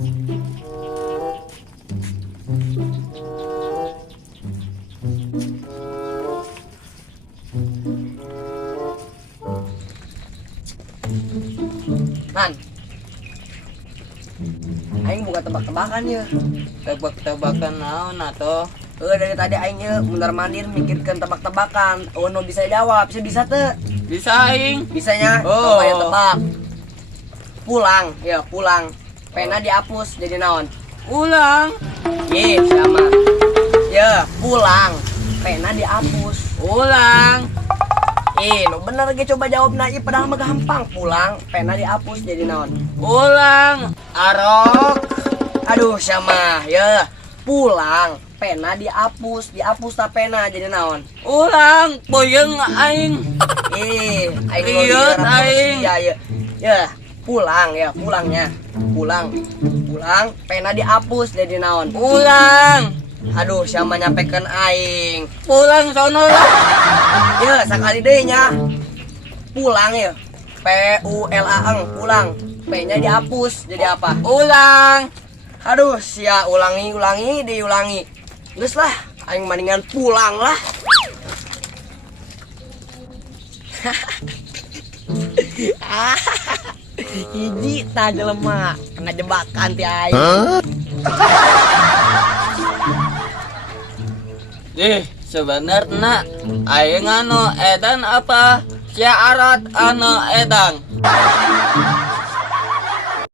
Man, aing buka tebak-tebakan ya. Tebak-tebakan naon atuh? Dari tadi aing mundar mandir mikirkan tebak-tebakan. No bisa jawab, bisa teu? Bisa aing. Bisanya, Oh. coba ya tebak. Pulang, ya pulang. Pena dihapus jadi naon? Ulang. Ye, sama. Ya, pulang. Pena dihapus. Ulang. No bener ge coba jawab naik padahal mah gampang. Pulang, pena dihapus jadi naon? Ulang. Arok. Aduh, sama. Ya, pulang. Pena dihapus tak pena jadi naon? Ulang. Puyeng aing. Aing Riot, aing. Ya, pulang ya, pulangnya. Pulang, pena dihapus jadi naon? Ulang. Aduh, siapa nyampekan aing? Pulang sono lah. Ya, sekali deh nya. Pulang ya. P-U-L-A-N, pulang. P-nya dihapus jadi apa? Ulang. Aduh, sia ulangi, diulangi. Geus lah, aing mendingan pulang lah. Hiji tah jelema kena jebakan ti aing. Sebenarnya aing anu edan apa? Syarat anu edang.